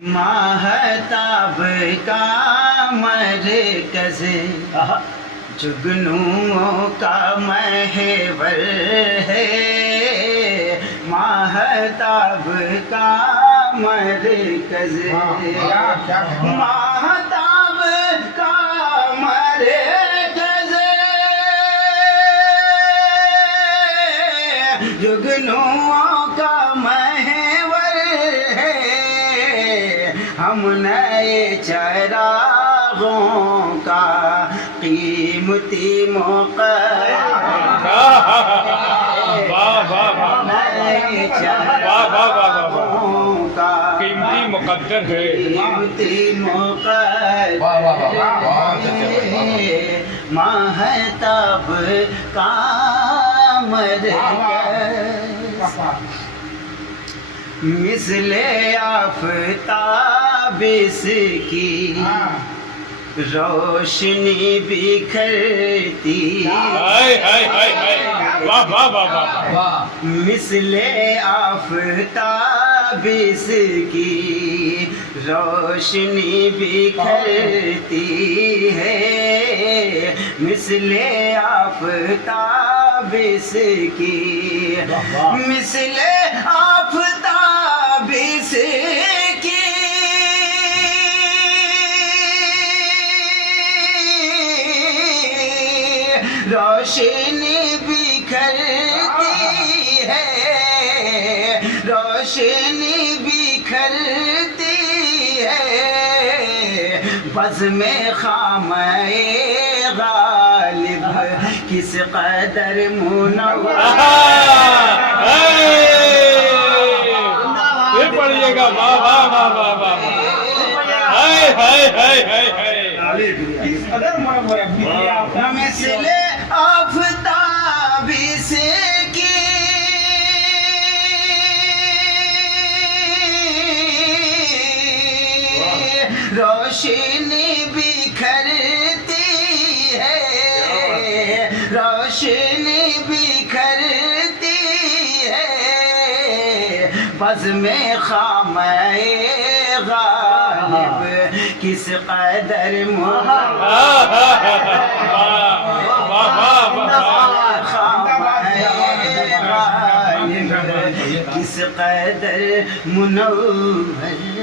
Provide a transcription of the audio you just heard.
ماہتاب کا مرکز جگنوں کا محور ہے، ماہتاب کا مرکز، ماہتاب کا مرکز جگنوں کا محور ہے، ہم نئے چراغوں کا قیمتی موقع، نئے چراغوں کا قیمتی مقدر ہے، قیمتی موقع، ماہتاب کا مرکز، مثل آفتاب اس کی روشنی بکھرتی، مثل آفتاب اس کی روشنی بکھرتی ہے، مثل آفتاب اس کی، مثل آفتاب اس کی روشنی بکھرتی ہے، روشنی بکھرتی ہے، بزم خامہ غالب کس قدر منور، یہ پڑھیے گا، واہ واہ واہ واہ واہ، ہائے ہائے ہائے ہائے ہائے، مثل آفتاب اس کی روشنی بکھرتی ہے، روشنی بکھرتی ہے، بزم خامہ غالب کس قدر غالب کس قدر منور